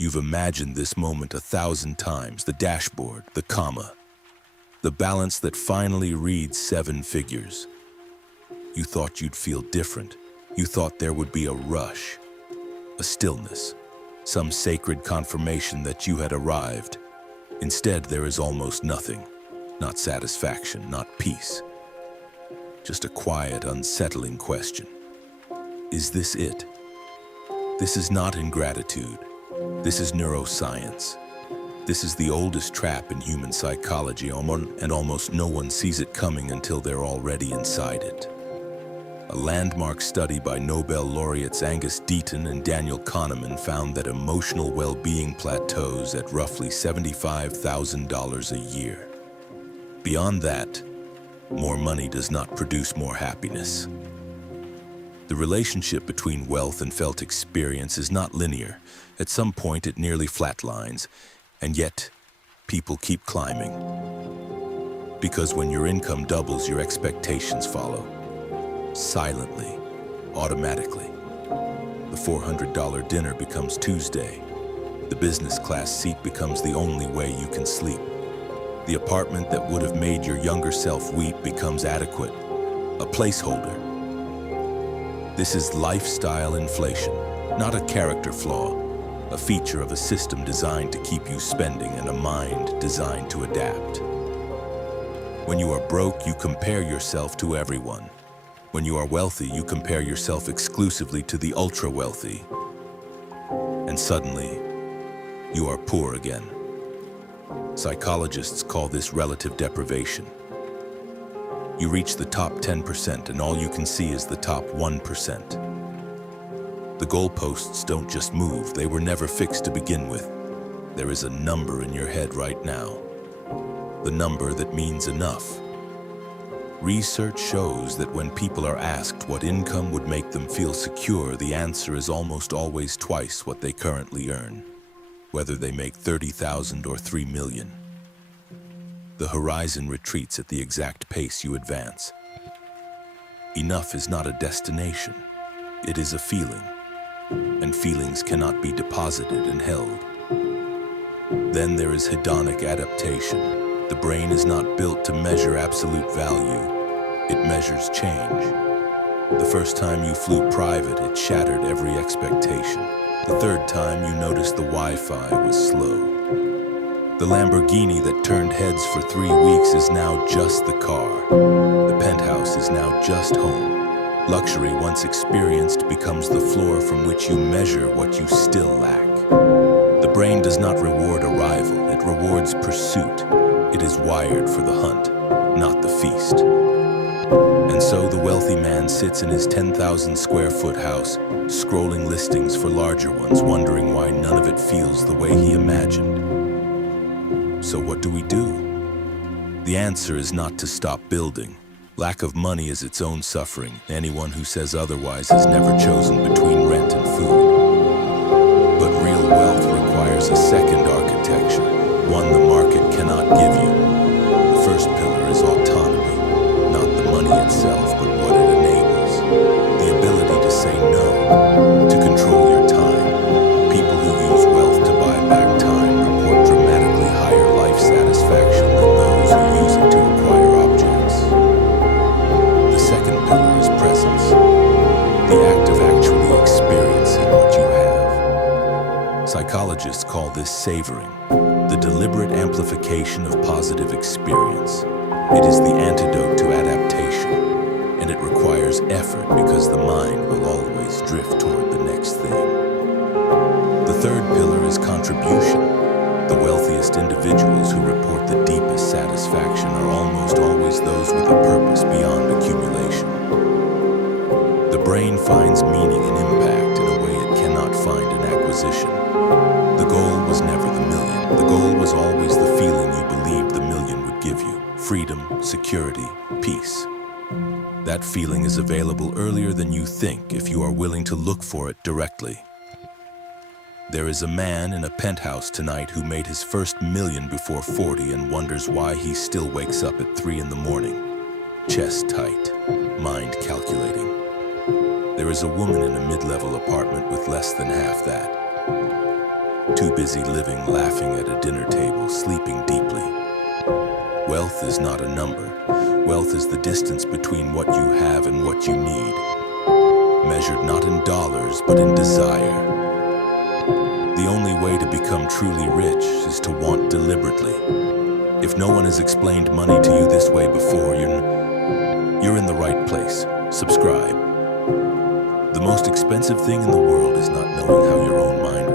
You've imagined this moment 1,000 times, the dashboard, the comma, the balance that finally reads 7 figures. You thought you'd feel different. You thought there would be a rush, a stillness, some sacred confirmation that you had arrived. Instead, there is almost nothing. Not satisfaction, not peace. Just a quiet, unsettling question. Is this it? This is not ingratitude. This is neuroscience. This is the oldest trap in human psychology, and almost no one sees it coming until they're already inside it. A landmark study by Nobel laureates Angus Deaton and Daniel Kahneman found that emotional well-being plateaus at roughly $75,000 a year. Beyond that, more money does not produce more happiness. The relationship between wealth and felt experience is not linear. At some point, it nearly flatlines, and yet, people keep climbing. Because when your income doubles, your expectations follow. Silently, automatically. The $400 dinner becomes Tuesday. The business class seat becomes the only way you can sleep. The apartment that would have made your younger self weep becomes adequate, a placeholder. This is lifestyle inflation, not a character flaw, a feature of a system designed to keep you spending and a mind designed to adapt. When you are broke, you compare yourself to everyone. When you are wealthy, you compare yourself exclusively to the ultra-wealthy. And suddenly, you are poor again. Psychologists call this relative deprivation. You reach the top 10% and all you can see is the top 1%. The goalposts don't just move, they were never fixed to begin with. There is a number in your head right now. The number that means enough. Research shows that when people are asked what income would make them feel secure, the answer is almost always twice what they currently earn, whether they make $30,000 or $3 million. The horizon retreats at the exact pace you advance. Enough is not a destination, it is a feeling, and feelings cannot be deposited and held. Then there is hedonic adaptation. The brain is not built to measure absolute value, it measures change. The first time you flew private, it shattered every expectation. The third time you noticed the Wi-Fi was slow. The Lamborghini that turned heads for 3 weeks is now just the car. The penthouse is now just home. Luxury, once experienced, becomes the floor from which you measure what you still lack. The brain does not reward arrival, it rewards pursuit. It is wired for the hunt, not the feast. And so the wealthy man sits in his 10,000 square foot house, scrolling listings for larger ones, wondering why none of it feels the way he imagined. So what do we do? The answer is not to stop building. Lack of money is its own suffering. Anyone who says otherwise has never chosen between rent and food. But real wealth requires a second architecture, one the market cannot give you. The first pillar is autonomy, not the money itself, but what it enables. The ability to say no, to control your time. People who use wealth to buy back time report dramatically higher life satisfaction than those who use it to acquire objects. The second pillar is presence, the act of actually experiencing what you have. Psychologists call this savoring, the deliberate amplification of positive experience. It is the antidote to adaptation, and it requires effort because the mind will always drift toward the next thing. The third pillar is contribution. The wealthiest individuals who report the deepest satisfaction are almost always those with a purpose beyond accumulation. The brain finds meaning and impact in a way it cannot find in acquisition. The goal was never the million. The goal was always the feeling you believed the million would give you. Freedom, security, peace. That feeling is available earlier than you think if you are willing to look for it directly. There is a man in a penthouse tonight who made his first million before 40 and wonders why he still wakes up at 3 in the morning. Chest tight, mind calculating. There is a woman in a mid-level apartment with less than half that. too busy living, laughing at a dinner table, sleeping deeply. Wealth is not a number. Wealth is the distance between what you have and what you need, measured not in dollars, but in desire. The only way to become truly rich is to want deliberately. If no one has explained money to you this way before, you're in the right place. Subscribe. The most expensive thing in the world is not knowing how your own mind